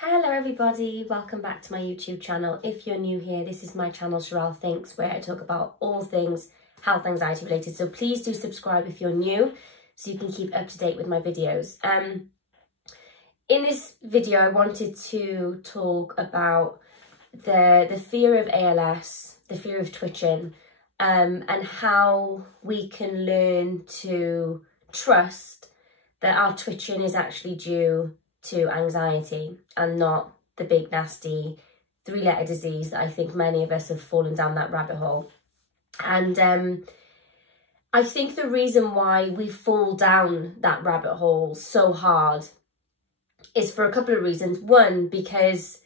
Hello everybody, welcome back to my YouTube channel. If you're new here, this is my channel Sherelle Thinks, where I talk about all things health anxiety related. So please do subscribe if you're new so you can keep up to date with my videos. In this video I wanted to talk about the fear of ALS, the fear of twitching, and how we can learn to trust that our twitching is actually due to anxiety and not the big nasty three-letter disease that I think many of us have fallen down that rabbit hole. And I think the reason why we fall down that rabbit hole so hard is for a couple of reasons. One, because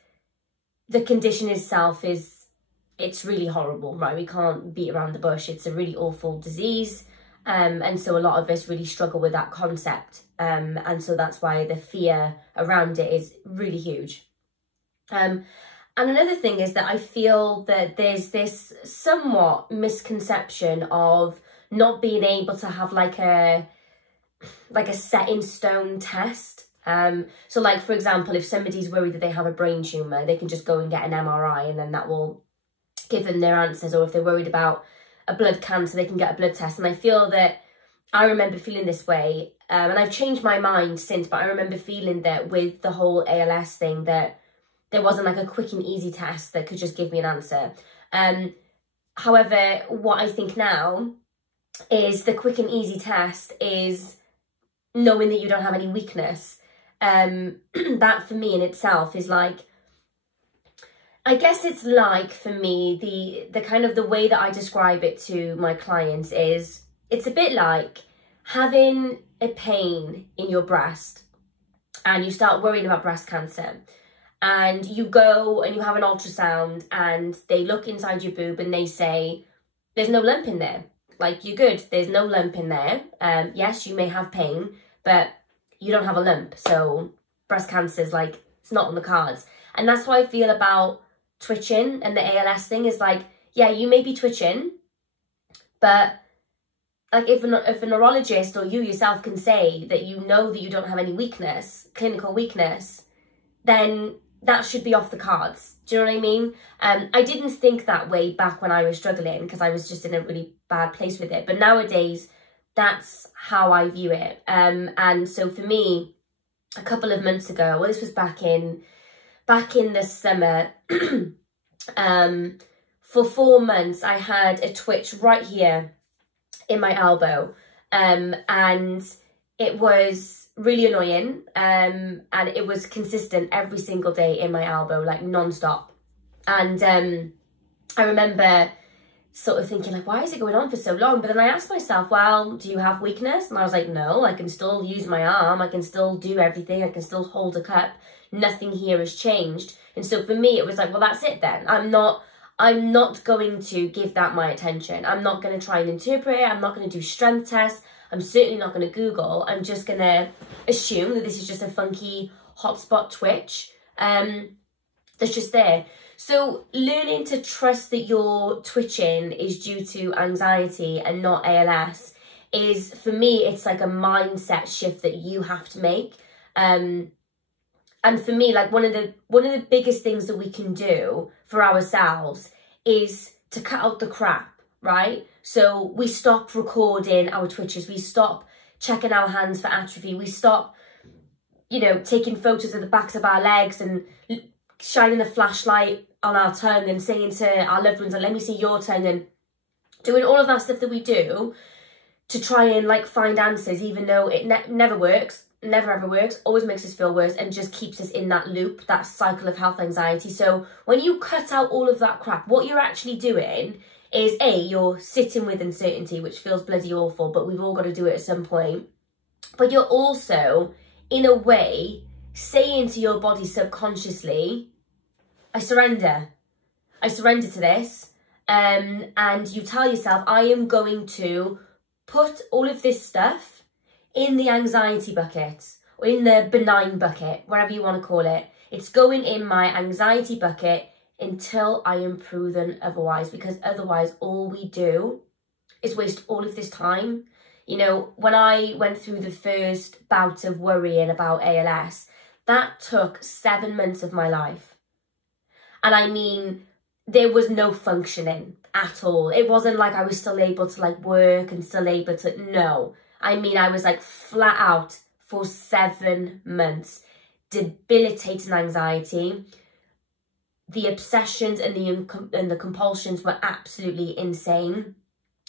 the condition itself it's really horrible, right? We can't beat around the bush. It's a really awful disease. And so a lot of us really struggle with that concept. And so that's why the fear around it is really huge. And another thing is that I feel that there's this somewhat misconception of not being able to have like a set in stone test. So like, for example, if somebody's worried that they have a brain tumour, they can just go and get an MRI and then that will give them their answers. Or if they're worried about a blood cancer, they can get a blood test. And I feel that I remember feeling this way, and I've changed my mind since, but I remember feeling that with the whole ALS thing, that there wasn't like a quick and easy test that could just give me an answer. However, what I think now is the quick and easy test is knowing that you don't have any weakness. That for me in itself is like, I guess it's like, for me, the kind of the way that I describe it to my clients is, it's a bit like having a pain in your breast and you start worrying about breast cancer, and you go and you have an ultrasound and they look inside your boob and they say, there's no lump in there. Like, you're good, there's no lump in there. Yes, you may have pain, but you don't have a lump. So breast cancer is like, it's not on the cards. And that's how I feel about twitching and the ALS thing is like, yeah, you may be twitching, but like if a neurologist or you yourself can say that you know that you don't have any weakness, clinical weakness, then that should be off the cards. Do you know what I mean? I didn't think that way back when I was struggling because I was just in a really bad place with it. But nowadays, that's how I view it. And so for me, a couple of months ago, well, this was back in the summer, for 4 months, I had a twitch right here in my elbow, and it was really annoying, and it was consistent every single day in my elbow, like non-stop. And I remember sort of thinking, like, why is it going on for so long? But then I asked myself, well, do you have weakness? And I was like, no, I can still use my arm, I can still do everything, I can still hold a cup, nothing here has changed. And so for me, it was like, well, that's it then. I'm not going to give that my attention. I'm not going to try and interpret it. I'm not going to do strength tests. I'm certainly not going to Google. I'm just going to assume that this is just a funky hotspot twitch that's just there. So learning to trust that your twitching is due to anxiety and not ALS is, for me, it's like a mindset shift that you have to make. And for me, like one of the biggest things that we can do for ourselves is to cut out the crap, right? So we stop recording our twitches, we stop checking our hands for atrophy, we stop, you know, taking photos of the backs of our legs and shining a flashlight on our tongue and saying to our loved ones, let me see your tongue, and doing all of that stuff that we do to try and like find answers, even though it never works. Never ever works, always makes us feel worse and just keeps us in that loop, that cycle of health anxiety. So when you cut out all of that crap, what you're actually doing is, A, you're sitting with uncertainty, which feels bloody awful, but we've all got to do it at some point. But you're also, in a way, saying to your body subconsciously, I surrender. I surrender to this. And you tell yourself, I am going to put all of this stuff in the anxiety bucket, or in the benign bucket, whatever you want to call it. It's going in my anxiety bucket until I am proven otherwise, because otherwise all we do is waste all of this time. You know, when I went through the first bout of worrying about ALS, That took 7 months of my life. And I mean, there was no functioning at all. It wasn't like I was still able to like work and still able to, no. I mean, I was like flat out for 7 months. Debilitating anxiety. The obsessions and the compulsions were absolutely insane.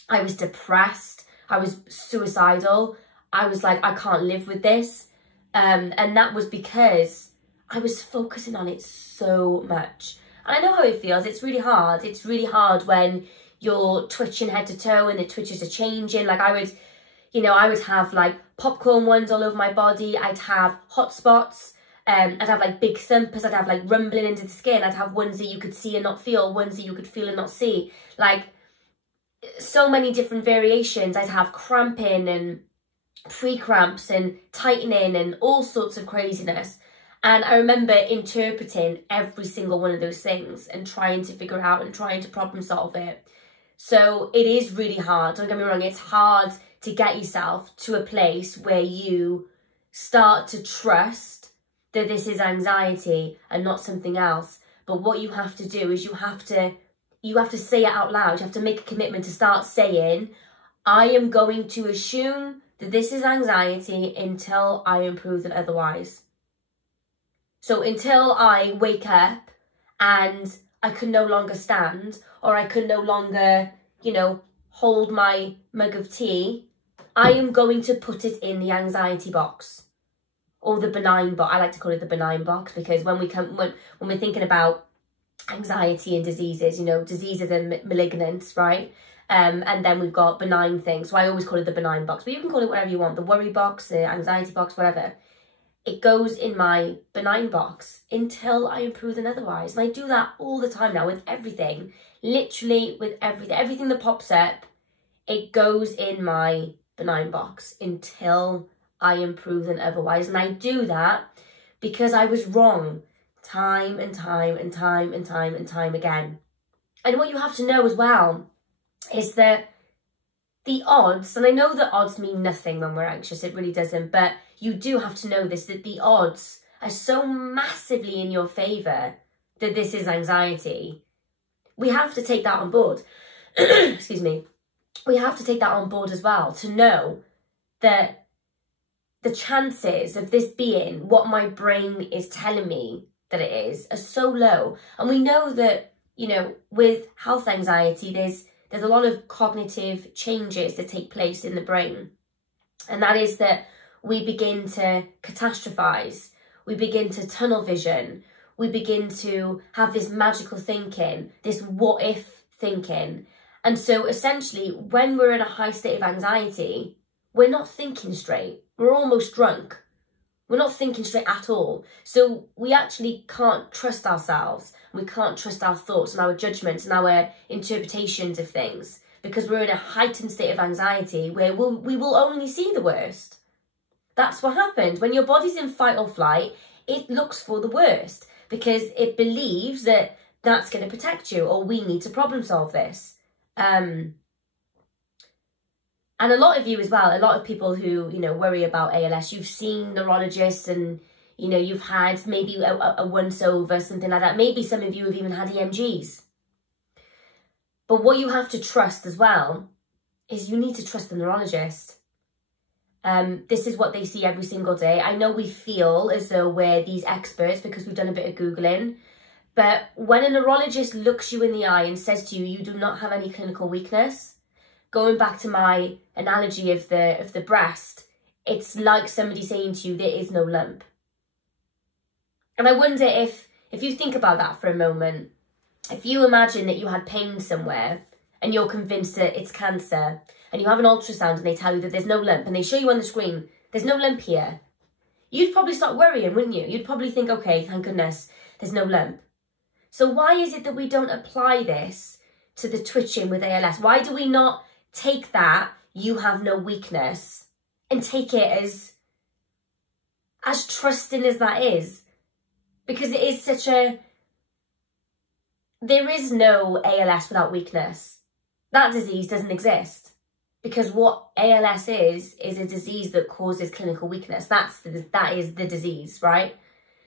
I was depressed. I was suicidal. I was like, I can't live with this. And that was because I was focusing on it so much. And I know how it feels. It's really hard. It's really hard when you're twitching head to toe and the twitches are changing. Like I would have like popcorn ones all over my body. I'd have hot spots. I'd have like big thumpers. I'd have like rumbling into the skin. I'd have ones that you could see and not feel. Ones that you could feel and not see. Like so many different variations. I'd have cramping and pre-cramps and tightening and all sorts of craziness. And I remember interpreting every single one of those things and trying to figure it out and trying to problem solve it. So it is really hard. Don't get me wrong. It's hard to get yourself to a place where you start to trust that this is anxiety and not something else. But what you have to do is you have to say it out loud. You have to make a commitment to start saying, I am going to assume that this is anxiety until I am proven otherwise. So until I wake up and I can no longer stand, or I can no longer, you know, hold my mug of tea, I am going to put it in the anxiety box. Or the benign box. I like to call it the benign box, because when we're thinking about anxiety and diseases, you know, diseases are malignant, right? And then we've got benign things. So I always call it the benign box, but you can call it whatever you want. The worry box, the anxiety box, whatever. It goes in my benign box until I am proven otherwise. And I do that all the time now with everything. Literally with everything. Everything that pops up, it goes in my benign box until I am proven otherwise. And I do that because I was wrong time and time and time and time and time again. And what you have to know as well is that the odds, and I know that odds mean nothing when we're anxious, it really doesn't, but you do have to know this, that the odds are so massively in your favour that this is anxiety. We have to take that on board. Excuse me. We have to take that on board as well, to know that the chances of this being what my brain is telling me that it is are so low. And we know that, you know, with health anxiety, there's a lot of cognitive changes that take place in the brain. And that is that we begin to catastrophize, we begin to tunnel vision, we begin to have this magical thinking, this what if thinking. And so essentially, when we're in a high state of anxiety, we're not thinking straight. We're almost drunk. We're not thinking straight at all. So we actually can't trust ourselves. We can't trust our thoughts and our judgments and our interpretations of things, because we're in a heightened state of anxiety where we will only see the worst. That's what happens. When your body's in fight or flight, it looks for the worst because it believes that that's going to protect you, or we need to problem solve this. And a lot of you as well, a lot of people who, you know, worry about ALS, you've seen neurologists and, you know, you've had maybe a once-over, something like that. Maybe some of you have even had EMGs. But what you have to trust as well is you need to trust the neurologist. This is what they see every single day. I know we feel as though we're these experts because we've done a bit of Googling. But when a neurologist looks you in the eye and says to you, you do not have any clinical weakness, going back to my analogy of the breast, it's like somebody saying to you, there is no lump. And I wonder if you think about that for a moment, if you imagine that you had pain somewhere and you're convinced that it's cancer, and you have an ultrasound and they tell you that there's no lump, and they show you on the screen, there's no lump here, you'd probably start worrying, wouldn't you? You'd probably think, okay, thank goodness, there's no lump. So why is it that we don't apply this to the twitching with ALS? Why do we not take that, you have no weakness, and take it as trusting as that is? Because it is such a... There is no ALS without weakness. That disease doesn't exist. Because what ALS is a disease that causes clinical weakness. That is the disease, right?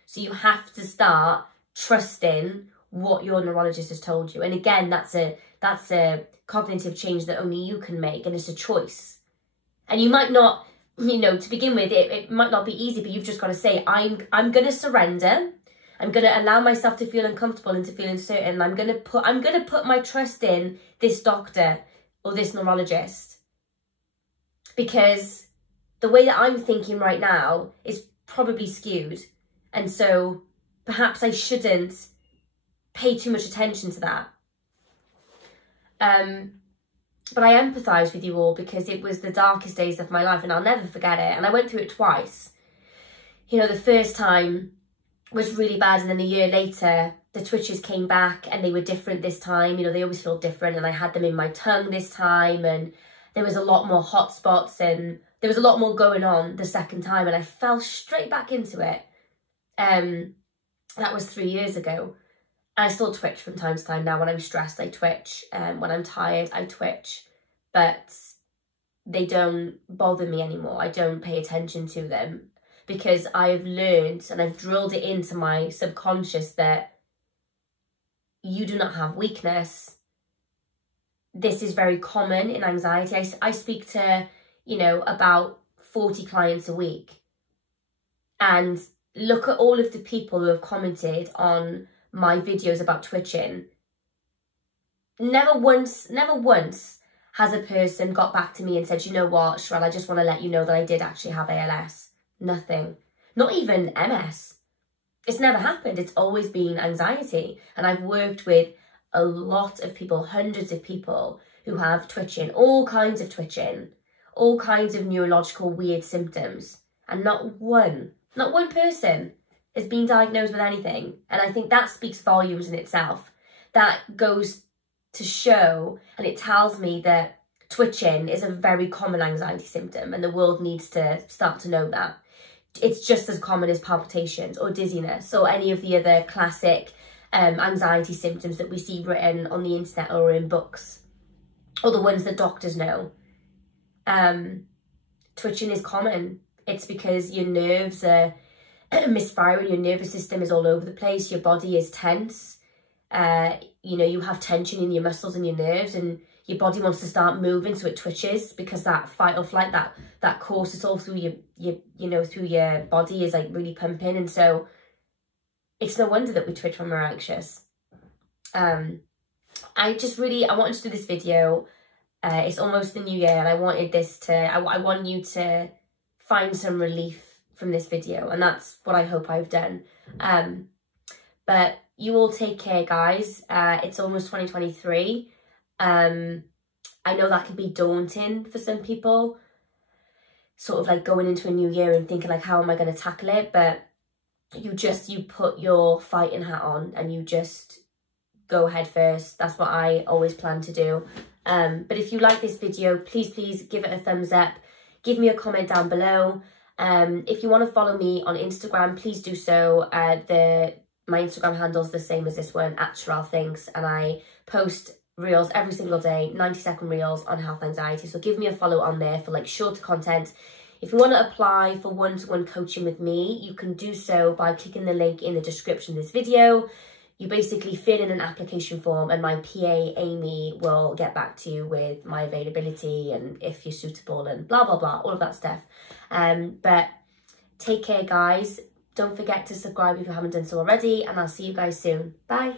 So you have to start trusting what your neurologist has told you. And again, that's a cognitive change that only you can make, and it's a choice. And you might not, you know, to begin with, it might not be easy, but you've just got to say, I'm going to surrender. I'm going to allow myself to feel uncomfortable and to feel uncertain. I'm going to put my trust in this doctor or this neurologist, because the way that I'm thinking right now is probably skewed. And so perhaps I shouldn't pay too much attention to that. But I empathise with you all, because it was the darkest days of my life and I'll never forget it. And I went through it twice. You know, the first time was really bad, and then a year later the twitches came back and they were different this time. You know, they always feel different, and I had them in my tongue this time, and there was a lot more hot spots and there was a lot more going on the second time, and I fell straight back into it. That was 3 years ago. I still twitch from time to time now. When I'm stressed, I twitch. When I'm tired, I twitch. But they don't bother me anymore. I don't pay attention to them, because I've learned and I've drilled it into my subconscious that you do not have weakness. This is very common in anxiety. I speak to, you know, about 40 clients a week. And look at all of the people who have commented on my videos about twitching. Never once has a person got back to me and said, you know what, Sherelle, I just want to let you know that I did actually have ALS. Nothing. Not even MS. It's never happened. It's always been anxiety. And I've worked with a lot of people, hundreds of people who have twitching, all kinds of twitching, all kinds of neurological weird symptoms. And not one person has been diagnosed with anything. And I think that speaks volumes in itself. That goes to show, and it tells me that twitching is a very common anxiety symptom, and the world needs to start to know that. It's just as common as palpitations or dizziness or any of the other classic anxiety symptoms that we see written on the internet or in books, or the ones that doctors know. Twitching is common. It's because your nerves are misfiring, your nervous system is all over the place, your body is tense, you know, you have tension in your muscles and your nerves, and your body wants to start moving, so it twitches, because that fight or flight, that cortisol through through your body is like really pumping. And so it's no wonder that we twitch when we're anxious. I wanted to do this video. It's almost the new year, and I wanted this to, I want you to find some relief from this video, and that's what I hope I've done. But you all take care, guys. It's almost 2023. I know that can be daunting for some people, sort of like going into a new year and thinking like, how am I going to tackle it? But you put your fighting hat on and you just go head first. That's what I always plan to do. But if you like this video, please give it a thumbs up. Give me a comment down below. If you want to follow me on Instagram, please do so. My Instagram handle is the same as this one, @SherelleThinks, and I post reels every single day, 90-second reels on health anxiety. So give me a follow on there for like shorter content. If you want to apply for one-to-one coaching with me, you can do so by clicking the link in the description of this video. You basically fill in an application form, and my PA, Amy, will get back to you with my availability and if you're suitable and blah, blah, blah, all of that stuff. But take care, guys. Don't forget to subscribe if you haven't done so already, and I'll see you guys soon. Bye.